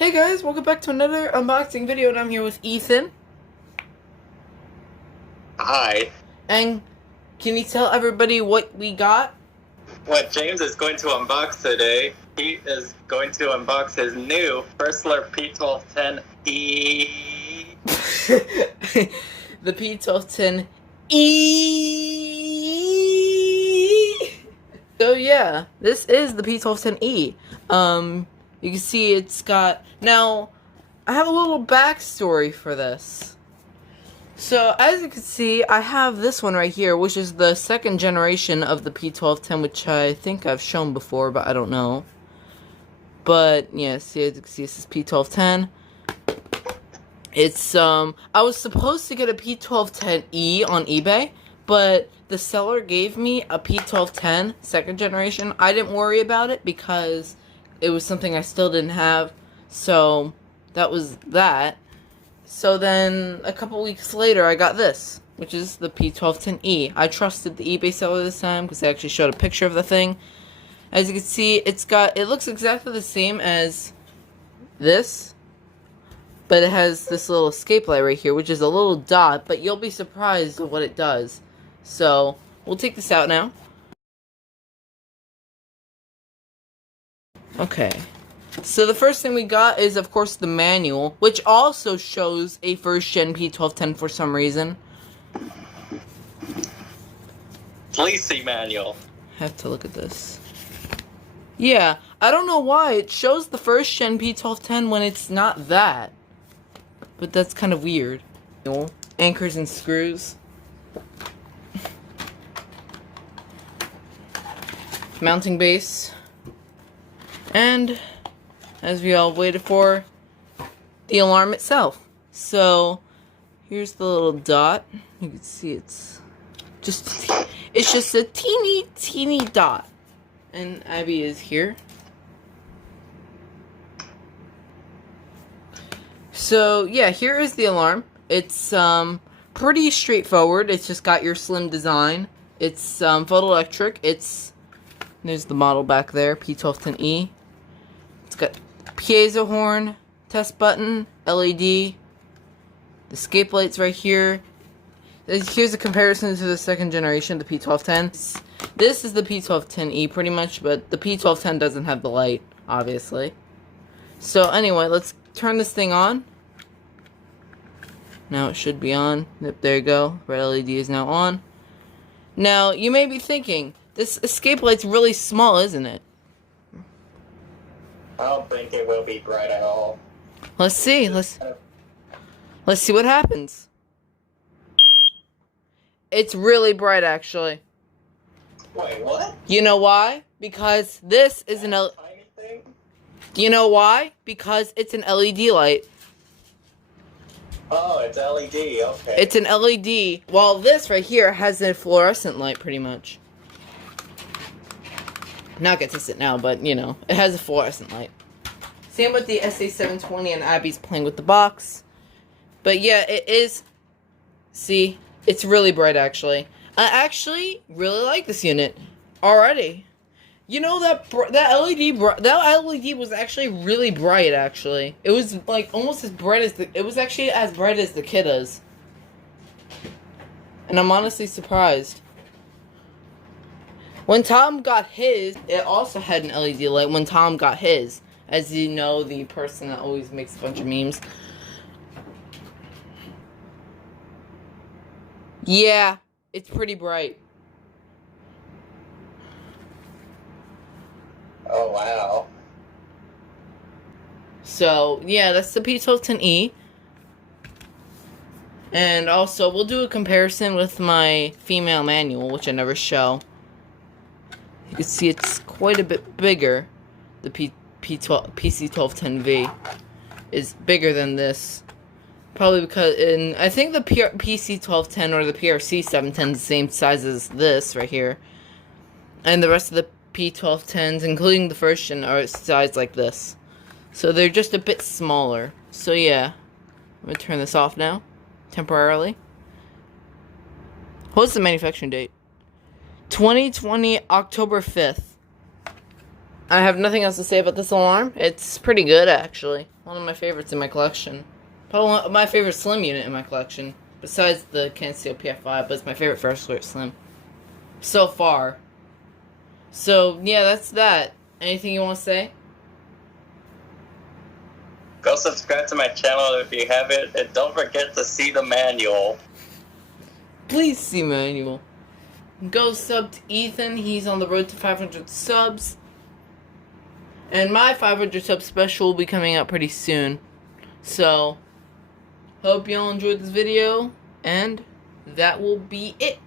Hey guys, welcome back to another unboxing video, and I'm here with Ethan. Hi. And can you tell everybody what we got? What James is going to unbox today, he is going to unbox his new Firstler P1210E. The P1210E. So yeah, this is the P1210E. You can see it's got... Now, I have a little backstory for this. So, as you can see, I have this one right here, which is the second generation of the P1210, which I think I've shown before, but I don't know. But, yeah, see, as you can see, this is P1210. It's, I was supposed to get a P1210E on eBay, but the seller gave me a P1210 second generation. I didn't worry about it because it was something I still didn't have, so that was that. So then, a couple weeks later, I got this, which is the P1210E. I trusted the eBay seller this time, because they actually showed a picture of the thing. As you can see, it looks exactly the same as this, but it has this little escape light right here, which is a little dot, but you'll be surprised at what it does. So, we'll take this out now. Okay, so the first thing we got is, of course, the manual, which also shows a first-gen P1210 for some reason. Please see manual. Have to look at this. Yeah, I don't know why it shows the first-gen P1210 when it's not that. But that's kind of weird. Anchors and screws. Mounting base. And, as we all waited for, the alarm itself. So, here's the little dot. You can see it's just a teeny dot. And Abby is here. So, yeah, here is the alarm. It's, pretty straightforward. It's just got your slim design. It's, Photoelectric. There's the model back there, P1210E. It's got piezo horn, test button, LED, the escape lights right here. Here's a comparison to the second generation, the P1210. This is the P1210E pretty much, but the P1210 doesn't have the light, obviously. So anyway, let's turn this thing on. Now it should be on. Yep, there you go. Red LED is now on. Now, you may be thinking, this escape light's really small, isn't it? I don't think it will be bright at all. Let's see. Let's see what happens. It's really bright, actually. Wait, what? You know why? Because this is an tiny thing? You know why? Because it's an LED light. Oh, it's LED, okay. It's an LED, while this right here has a fluorescent light, pretty much. Not consistent now, but, you know, it has a fluorescent light. Same with the SA720, and Abby's playing with the box. But, yeah, it is... See? It's really bright, actually. I actually really like this unit already. You know, that LED was actually really bright, actually. It was, like, almost as bright as it was actually as bright as the Kiddas. And I'm honestly surprised. When Tom got his, it also had an LED light when Tom got his. As you know, the person that always makes a bunch of memes. Yeah, it's pretty bright. Oh, wow. So, yeah, that's the P1210E. And also, we'll do a comparison with my female manual, which I never show. You can see it's quite a bit bigger. The PC1210V is bigger than this. Probably because, I think the PC1210 or the PRC710 is the same size as this right here. And the rest of the P1210s, including the first gen, are sized like this. So they're just a bit smaller. So yeah, I'm going to turn this off now, temporarily. What's the manufacturing date? 2020, October 5th. I have nothing else to say about this alarm. It's pretty good, actually. One of my favorites in my collection. Probably my favorite Slim unit in my collection. Besides the Cansteel PF5, but it's my favorite First Alert Slim. So far. So, yeah, that's that. Anything you want to say? Go subscribe to my channel if you haven't, and don't forget to see the manual. Please see manual. Go sub to Ethan. He's on the road to 500 subs. And my 500 sub special will be coming out pretty soon. So, hope y'all enjoyed this video. And that will be it.